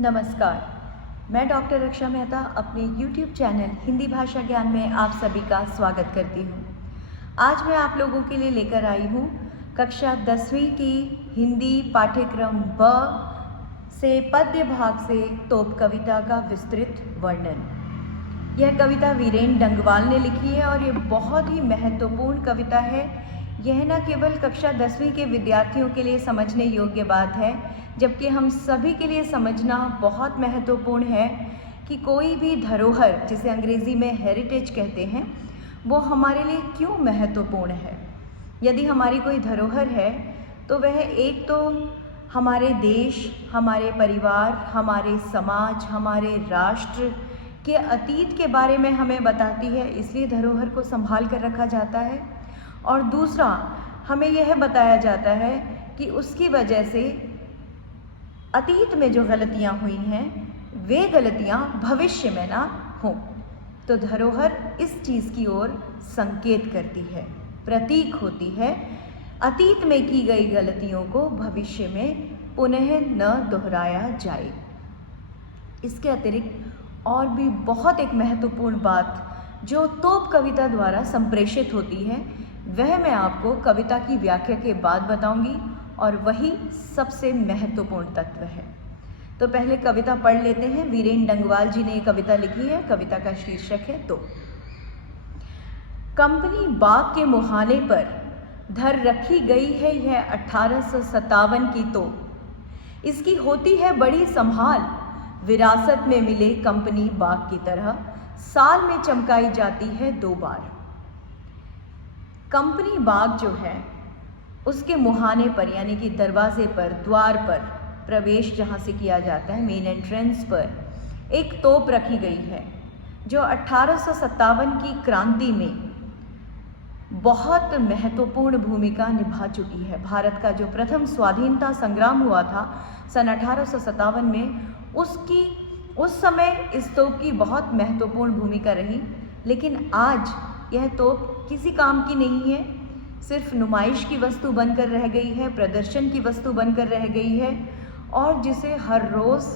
नमस्कार, मैं डॉक्टर रक्षा मेहता अपने YouTube चैनल हिंदी भाषा ज्ञान में आप सभी का स्वागत करती हूँ। आज मैं आप लोगों के लिए लेकर आई हूँ कक्षा 10वीं की हिंदी पाठ्यक्रम ब से पद्य भाग से तोप कविता का विस्तृत वर्णन। यह कविता वीरेन डंगवाल ने लिखी है और ये बहुत ही महत्वपूर्ण कविता है। यह न केवल कक्षा 10वीं के विद्यार्थियों के लिए समझने योग्य बात है, जबकि हम सभी के लिए समझना बहुत महत्वपूर्ण है कि कोई भी धरोहर, जिसे अंग्रेज़ी में हेरिटेज कहते हैं, वो हमारे लिए क्यों महत्वपूर्ण है। यदि हमारी कोई धरोहर है तो वह एक तो हमारे देश, हमारे परिवार, हमारे समाज, हमारे राष्ट्र के अतीत के बारे में हमें बताती है, इसलिए धरोहर को संभाल कर रखा जाता है। और दूसरा, हमें यह बताया जाता है कि उसकी वजह से अतीत में जो गलतियां हुई हैं वे गलतियां भविष्य में ना हों। तो धरोहर इस चीज़ की ओर संकेत करती है, प्रतीक होती है, अतीत में की गई गलतियों को भविष्य में पुनः न दोहराया जाए। इसके अतिरिक्त और भी बहुत एक महत्वपूर्ण बात जो तोप कविता द्वारा संप्रेषित होती है, वह मैं आपको कविता की व्याख्या के बाद बताऊंगी और वही सबसे महत्वपूर्ण तत्व है। तो पहले कविता पढ़ लेते हैं। वीरेन डंगवाल जी ने ये कविता लिखी है। कविता का शीर्षक है तो। कंपनी बाग के मुहाने पर धर रखी गई है यह 1857 की तो। इसकी होती है बड़ी संभाल, विरासत में मिले कंपनी बाग की तरह साल में चमकाई जाती है 2 बार। कंपनी बाग जो है उसके मुहाने पर, यानी कि दरवाजे पर, द्वार पर, प्रवेश जहाँ से किया जाता है, मेन एंट्रेंस पर, एक तोप रखी गई है जो 1857 की क्रांति में बहुत महत्वपूर्ण भूमिका निभा चुकी है। भारत का जो प्रथम स्वाधीनता संग्राम हुआ था सन 1857 में, उस समय इस तोप की बहुत महत्वपूर्ण भूमिका रही। लेकिन आज यह तोप किसी काम की नहीं है, सिर्फ नुमाइश की वस्तु बनकर रह गई है, प्रदर्शन की वस्तु बनकर रह गई है, और जिसे हर रोज़,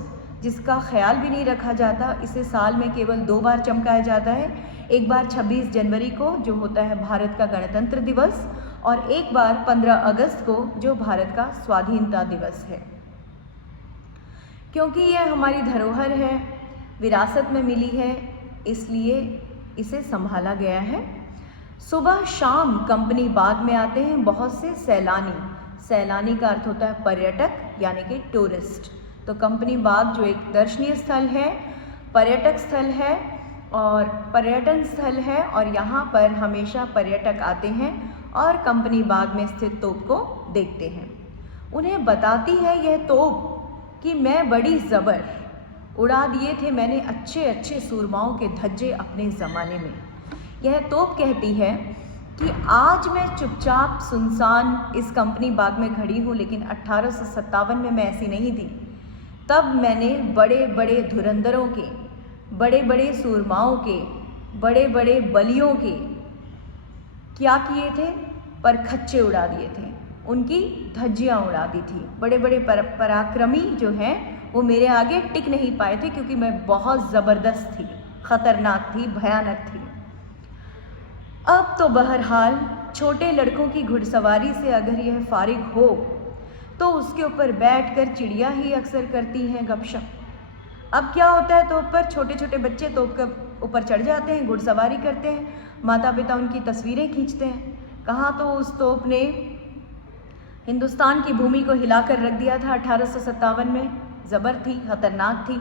जिसका ख्याल भी नहीं रखा जाता। इसे साल में केवल 2 बार चमकाया जाता है, एक बार 26 जनवरी को जो होता है भारत का गणतंत्र दिवस, और एक बार 15 अगस्त को जो भारत का स्वाधीनता दिवस है। क्योंकि यह हमारी धरोहर है, विरासत में मिली है, इसलिए इसे संभाला गया है। सुबह शाम कंपनी बाग में आते हैं बहुत से सैलानी। सैलानी का अर्थ होता है पर्यटक, यानी कि टूरिस्ट। तो कंपनी बाग जो एक दर्शनीय स्थल है, पर्यटक स्थल है और पर्यटन स्थल है, और यहाँ पर हमेशा पर्यटक आते हैं और कंपनी बाग में स्थित तोप को देखते हैं। उन्हें बताती है यह तोप कि मैं बड़ी ज़बर, उड़ा दिए थे मैंने अच्छे अच्छे सूरमाओं के धज्जे अपने ज़माने में। यह तोप कहती है कि आज मैं चुपचाप सुनसान इस कंपनी बाग में खड़ी हूँ, लेकिन 1857 में मैं ऐसी नहीं थी। तब मैंने बड़े बड़े धुरंधरों के, बड़े बड़े सूरमाओं के, बड़े बड़े बलियों के क्या किए थे, पर खच्चे उड़ा दिए थे, उनकी धज्जियाँ उड़ा दी थी। बड़े बड़े पराक्रमी जो हैं वो मेरे आगे टिक नहीं पाए थे, क्योंकि मैं बहुत ज़बरदस्त थी, ख़तरनाक थी, भयानक थी। अब तो बहरहाल छोटे लड़कों की घुड़सवारी से अगर यह फारिग हो तो उसके ऊपर बैठकर चिड़िया ही अक्सर करती हैं गपशप। अब क्या होता है, तोप पर छोटे छोटे बच्चे तोप के ऊपर चढ़ जाते हैं, घुड़सवारी करते हैं, माता पिता उनकी तस्वीरें खींचते हैं। कहाँ तो उस तोप ने हिंदुस्तान की भूमि को हिलाकर रख दिया था 1857 में। ज़बर थी, खतरनाक थी,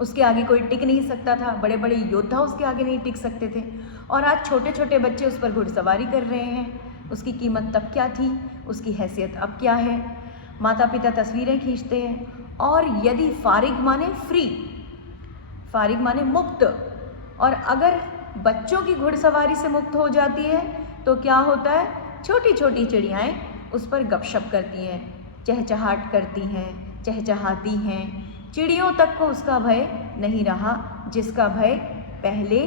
उसके आगे कोई टिक नहीं सकता था, बड़े बड़े योद्धा उसके आगे नहीं टिक सकते थे। और आज छोटे छोटे बच्चे उस पर घुड़सवारी कर रहे हैं। उसकी कीमत तब क्या थी, उसकी हैसियत अब क्या है। माता पिता तस्वीरें खींचते हैं। और यदि फारिग माने फ्री, फारिग माने मुक्त, और अगर बच्चों की घुड़सवारी से मुक्त हो जाती है तो क्या होता है, छोटी छोटी चिड़ियाएँ उस पर गपशप करती हैं, चहचहाट करती हैं, चहचहाती हैं। चिड़ियों तक को उसका भय नहीं रहा, जिसका भय पहले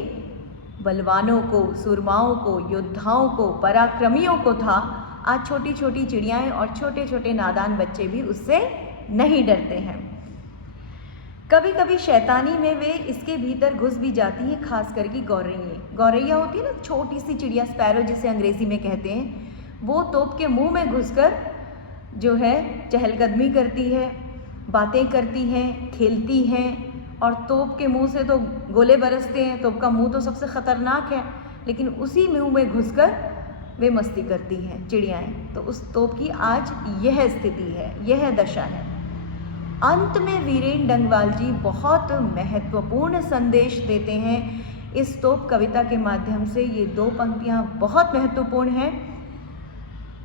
बलवानों को, सूरमाओं को, योद्धाओं को, पराक्रमियों को था। आज छोटी छोटी चिड़ियाएँ और छोटे छोटे नादान बच्चे भी उससे नहीं डरते हैं। कभी कभी शैतानी में वे इसके भीतर घुस भी जाती हैं, खास करके गौरैया होती है ना, छोटी सी चिड़िया, स्पैरो जिसे अंग्रेज़ी में कहते हैं। वो तोप के मुंह में घुसकर जो है चहलकदमी करती है, बातें करती हैं, खेलती हैं। और तोप के मुंह से तो गोले बरसते हैं, तोप का मुंह तो सबसे ख़तरनाक है, लेकिन उसी मुंह में घुसकर वे मस्ती करती हैं चिड़ियाएँ। तो उस तोप की आज यह स्थिति है, यह दशा है। अंत में वीरेन डंगवाल जी बहुत महत्वपूर्ण संदेश देते हैं इस तोप कविता के माध्यम से। ये 2 पंक्तियाँ बहुत महत्वपूर्ण हैं।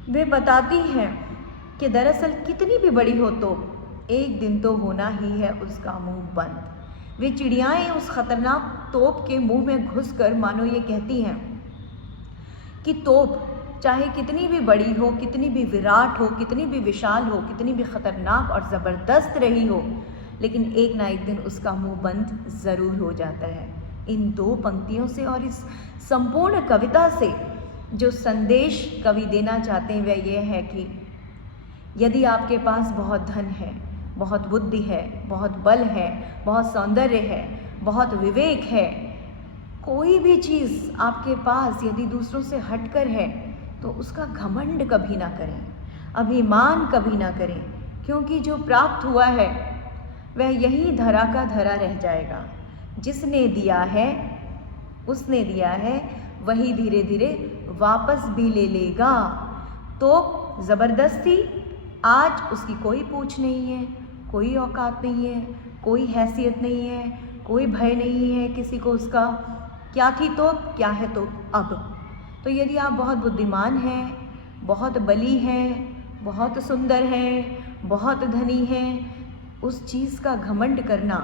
वे बताती हैं कि दरअसल कितनी भी बड़ी हो तोप, एक दिन तो होना ही है उसका मुंह बंद। वे चिड़ियाएँ उस खतरनाक तोप के मुंह में घुसकर मानो ये कहती हैं कि तोप चाहे कितनी भी बड़ी हो, कितनी भी विराट हो, कितनी भी विशाल हो, कितनी भी ख़तरनाक और ज़बरदस्त रही हो, लेकिन एक ना एक दिन उसका मुंह बंद ज़रूर हो जाता है। इन 2 पंक्तियों से और इस संपूर्ण कविता से जो संदेश कवि देना चाहते हैं वह यह है कि यदि आपके पास बहुत धन है, बहुत बुद्धि है, बहुत बल है, बहुत सौंदर्य है, बहुत विवेक है, कोई भी चीज़ आपके पास यदि दूसरों से हटकर है तो उसका घमंड कभी ना करें, अभिमान कभी ना करें, क्योंकि जो प्राप्त हुआ है वह यहीं धरा का धरा रह जाएगा। जिसने दिया है, उसने दिया है, वही धीरे धीरे वापस भी ले लेगा। तो ज़बरदस्ती आज उसकी कोई पूछ नहीं है, कोई औकात नहीं है, कोई हैसियत नहीं है, कोई भय नहीं है किसी को उसका। क्या थी तो क्या है तो अब। तो यदि आप बहुत बुद्धिमान हैं, बहुत बली हैं, बहुत सुंदर हैं, बहुत धनी हैं, उस चीज़ का घमंड करना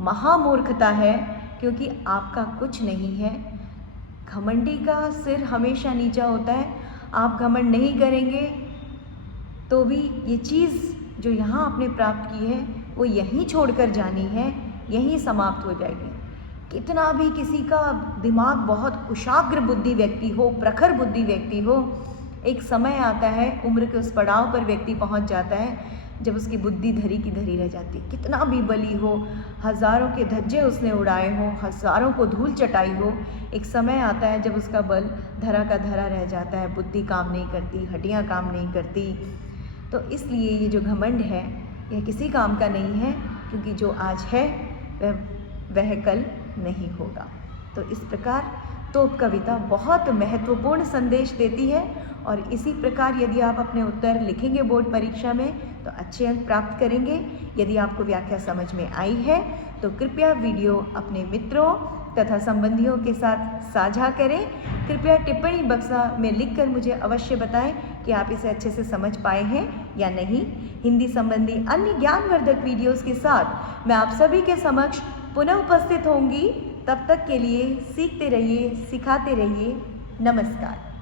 महामूर्खता है, क्योंकि आपका कुछ नहीं है। घमंडी का सिर हमेशा नीचा होता है। आप घमंड नहीं करेंगे तो भी ये चीज़ जो यहाँ आपने प्राप्त की है वो यहीं छोड़कर जानी है, यहीं समाप्त हो जाएगी। कितना भी किसी का दिमाग बहुत कुशाग्र बुद्धि व्यक्ति हो, प्रखर बुद्धि व्यक्ति हो, एक समय आता है, उम्र के उस पड़ाव पर व्यक्ति पहुंच जाता है जब उसकी बुद्धि धरी की धरी रह जाती है। कितना भी बली हो, हज़ारों के धज्जे उसने उड़ाए हो, हज़ारों को धूल चटाई हो, एक समय आता है जब उसका बल धरा का धरा रह जाता है, बुद्धि काम नहीं करती, हड्डियाँ काम नहीं करती। तो इसलिए ये जो घमंड है यह किसी काम का नहीं है, क्योंकि जो आज है वह कल नहीं होगा। तो इस प्रकार तोप कविता बहुत महत्वपूर्ण संदेश देती है, और इसी प्रकार यदि आप अपने उत्तर लिखेंगे बोर्ड परीक्षा में तो अच्छे अंक प्राप्त करेंगे। यदि आपको व्याख्या समझ में आई है तो कृपया वीडियो अपने मित्रों तथा संबंधियों के साथ साझा करें। कृपया टिप्पणी बक्सा में लिखकर मुझे अवश्य बताएं कि आप इसे अच्छे से समझ पाए हैं या नहीं। हिंदी संबंधी अन्य ज्ञानवर्धक वीडियोस के साथ मैं आप सभी के समक्ष पुनः उपस्थित होंगी। तब तक के लिए सीखते रहिए, सिखाते रहिए। नमस्कार।